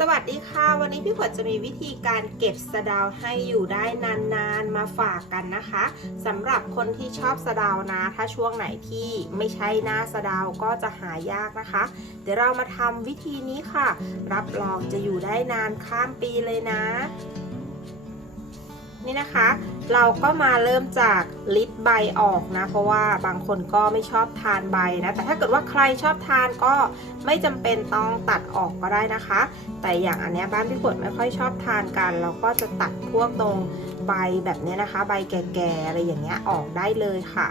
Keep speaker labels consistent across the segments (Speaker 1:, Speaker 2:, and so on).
Speaker 1: สวัสดีค่ะ วันนี้พี่ขวดจะมีวิธีการเก็บสะดาวให้อยู่ได้นานๆมาฝากกันนะคะสำหรับคนที่ชอบสะดาวนะ ถ้าช่วงไหนที่ไม่ใช่หน้าสะดาวก็จะหายากนะคะ เดี๋ยวเรามาทำวิธีนี้ค่ะ รับรองจะอยู่ได้นานข้ามปีเลยนะ นี่นะคะ เราก็มาเริ่มจากลิดใบออกนะ เพราะว่าบางคนก็ไม่ชอบทานใบนะ แต่ถ้าเกิดว่าใครชอบทานก็ไม่จำเป็นต้องตัดออกก็ได้นะคะ แต่อย่างอันนี้บ้านพี่ฝนไม่ค่อยชอบทานกัน เราก็จะตัดพวกตรงใบแบบนี้นะคะ ใบแก่ๆอะไรอย่างเงี้ยออกได้เลยค่ะ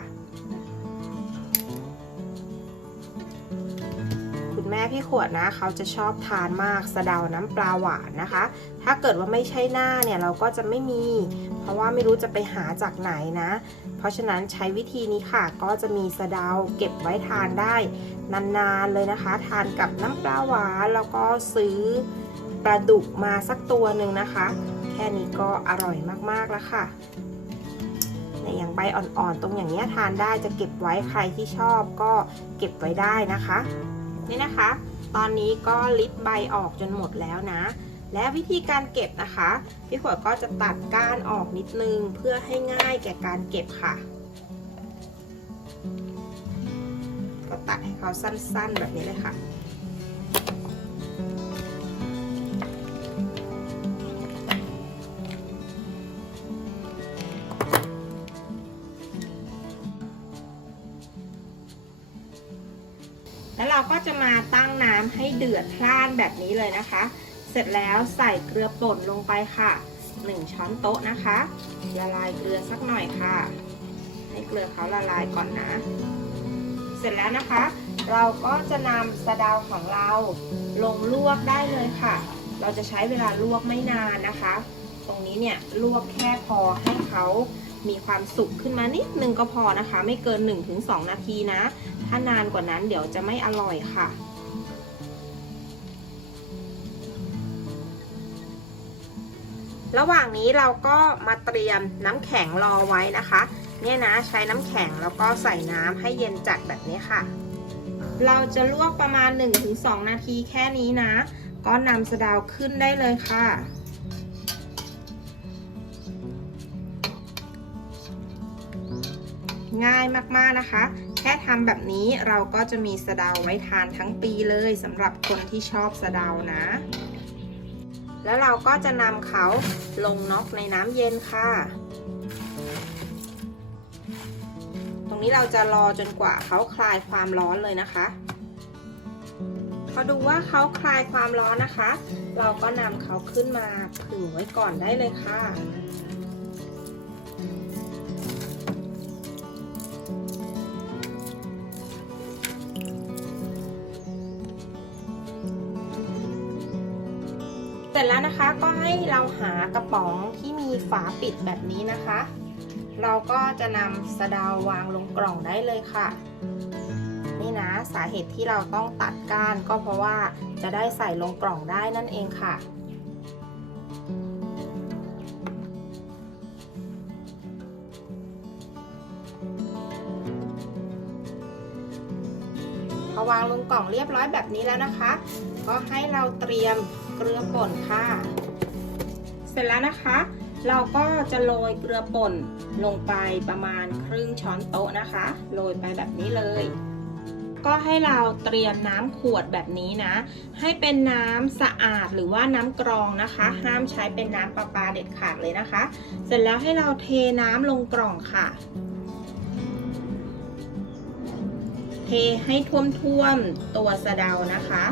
Speaker 1: พี่ขวดนะเขาจะชอบทานมากสะเดาน้ำปลาหวานนะคะ ถ้าเกิดว่าไม่ใช่หน้าเนี่ยเราก็จะไม่มี เพราะว่าไม่รู้จะไปหาจากไหนนะ เพราะฉะนั้นใช้วิธีนี้ค่ะ ก็จะมีสะเดาเก็บไว้ทานได้นานๆเลยนะคะ ทานกับน้ำปลาหวานแล้วก็ซื้อปลาดุกมาสักตัวหนึ่งนะคะ แค่นี้ก็อร่อยมากๆแล้วค่ะอย่างใบอ่อนๆ ตรงอย่างเนี้ยทานได้จะเก็บไว้ใครที่ชอบก็เก็บไว้ได้นะคะ นี่นะคะ ตอนนี้ก็ลิดใบออกจนหมดแล้วนะ และวิธีการเก็บนะคะ พี่ขวดก็จะตัดก้านออกนิดนึงเพื่อให้ง่ายแก่การเก็บค่ะ ก็ตัดให้เขาสั้นๆแบบนี้เลยค่ะ แล้วเราก็จะมาตั้งน้ำให้เดือดพล่านแบบนี้เลยนะคะ เสร็จแล้วใส่เกลือป่นลงไปค่ะ 1 ช้อนโต๊ะนะคะละลายเกลือสักหน่อยค่ะ ให้เกลือเขาละลายก่อนนะ เสร็จแล้วนะคะ เราก็จะนำสะเดาของเราลงลวกได้เลยค่ะ เราจะใช้เวลาลวกไม่นานนะคะ ตรงนี้เนี่ยลวกแค่พอให้เขา มีความสุกขึ้นมานิดนึงก็พอนะคะ ไม่เกิน 1-2 นาทีนะ ถ้านานกว่านั้นเดี๋ยวจะไม่อร่อยค่ะระหว่างนี้เราก็มาเตรียมน้ำแข็งรอไว้นะคะ เนี่ยนะใช้น้ำแข็งแล้วก็ใส่น้ำให้เย็นจัดแบบนี้ค่ะ เราจะลวกประมาณ 1-2 นาทีแค่นี้นะ ก็นำสะดาวขึ้นได้เลยค่ะ ง่ายมากๆนะคะ แค่ทำแบบนี้เราก็จะมีสะเดาไว้ทานทั้งปีเลยสำหรับคนที่ชอบสะเดานะ แล้วเราก็จะนำเขาลงน็อกในน้ำเย็นค่ะ ตรงนี้เราจะรอจนกว่าเขาคลายความร้อนเลยนะคะพอดูว่าเขาคลายความร้อนนะคะ เราก็นำเขาขึ้นมาผึ่งไว้ก่อนได้เลยค่ะ สร็จแล้วนะคะก็ให้เราหากระป๋องที่มีฝาปิดแบบนี้นะคะ เราก็จะนำสะดาววางลงกล่องได้เลยค่ะ นี่นะสาเหตุที่เราต้องตัดก้านก็เพราะว่าจะได้ใส่ลงกล่องได้นั่นเองค่ะ พอวางลงกล่องเรียบร้อยแบบนี้แล้วนะคะ ก็ให้เราเตรียม เกลือป่นค่ะ เสร็จแล้วนะคะ เราก็จะโรยเกลือป่นลงไปประมาณครึ่งช้อนโต๊ะนะคะ โรยไปแบบนี้เลย ก็ให้เราเตรียมน้ำขวดแบบนี้นะ ให้เป็นน้ำสะอาดหรือว่าน้ำกรองนะคะ ห้ามใช้เป็นน้ำประปาเด็ดขาดเลยนะคะ เสร็จแล้วให้เราเทน้ำลงกล่องค่ะเทให้ท่วมๆตัวสะเดานะคะ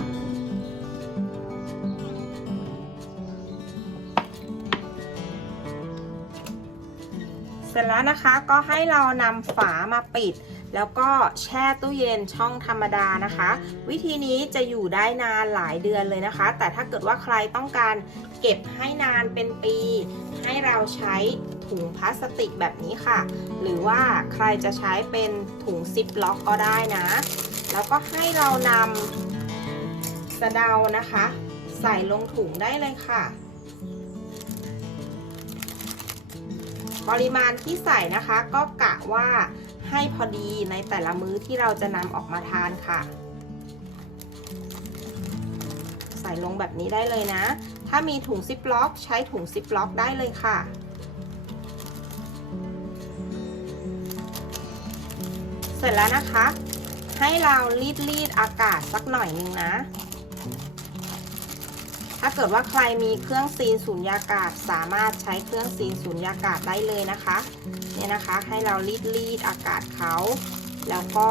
Speaker 1: เสร็จแล้วนะคะก็ให้เรานำฝามาปิด แล้วก็แช่ตู้เย็นช่องธรรมดานะคะ วิธีนี้จะอยู่ได้นานหลายเดือนเลยนะคะ แต่ถ้าเกิดว่าใครต้องการเก็บให้นานเป็นปี ให้เราใช้ถุงพลาสติกแบบนี้ค่ะ หรือว่าใครจะใช้เป็นถุงซิปล็อกก็ได้นะ แล้วก็ให้เรานำสะเดานะคะ ใส่ลงถุงได้เลยค่ะ ปริมาณที่ใส่นะคะก็กะว่าให้พอดีในแต่ละมื้อที่เราจะนำออกมาทานค่ะ ใส่ลงแบบนี้ได้เลยนะ ถ้ามีถุงซิปล็อก ใช้ถุงซิปล็อกได้เลยค่ะเสร็จแล้วนะคะ ให้เรารีดรีดอากาศสักหน่อยนึงนะ ถ้าเกิดว่าใครมีเครื่องซีนสูญญากาศ สามารถใช้เครื่องซีนสูญญากาศได้เลยนะคะเนี่ยนะคะให้เรารีดรีดอากาศเขาแล้วก็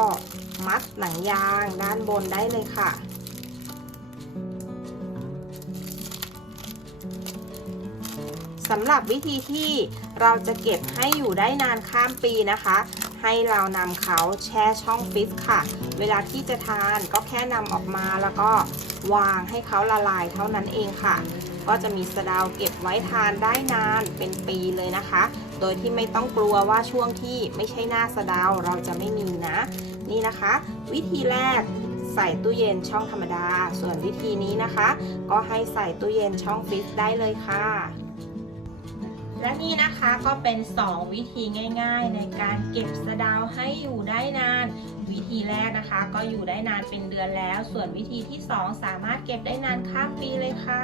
Speaker 1: มัดหนังยางด้านบนได้เลยค่ะสำหรับวิธีที่เราจะเก็บให้อยู่ได้นานข้ามปีนะคะ ให้เรานำเขาแช่ช่องฟิตค่ะ เวลาที่จะทานก็แค่นำออกมาแล้วก็วางให้เขาละลายเท่านั้นเองค่ะ ก็จะมีสะดาวเก็บไว้ทานได้นานเป็นปีเลยนะคะ โดยที่ไม่ต้องกลัวว่าช่วงที่ไม่ใช่หน้าสะดาวเราจะไม่มีนะ นี่นะคะ วิธีแรกใส่ตู้เย็นช่องธรรมดา ส่วนวิธีนี้นะคะ ก็ให้ใส่ตู้เย็นช่องฟิตได้เลยค่ะ และนี่นะคะก็เป็น 2 วิธีง่าย ๆ ในการเก็บสะดาวให้อยู่ได้นาน วิธีแรกนะคะ ก็อยู่ได้นานเป็นเดือนแล้ว ส่วนวิธีที่ 2 สามารถเก็บได้นานข้ามปีเลยค่ะ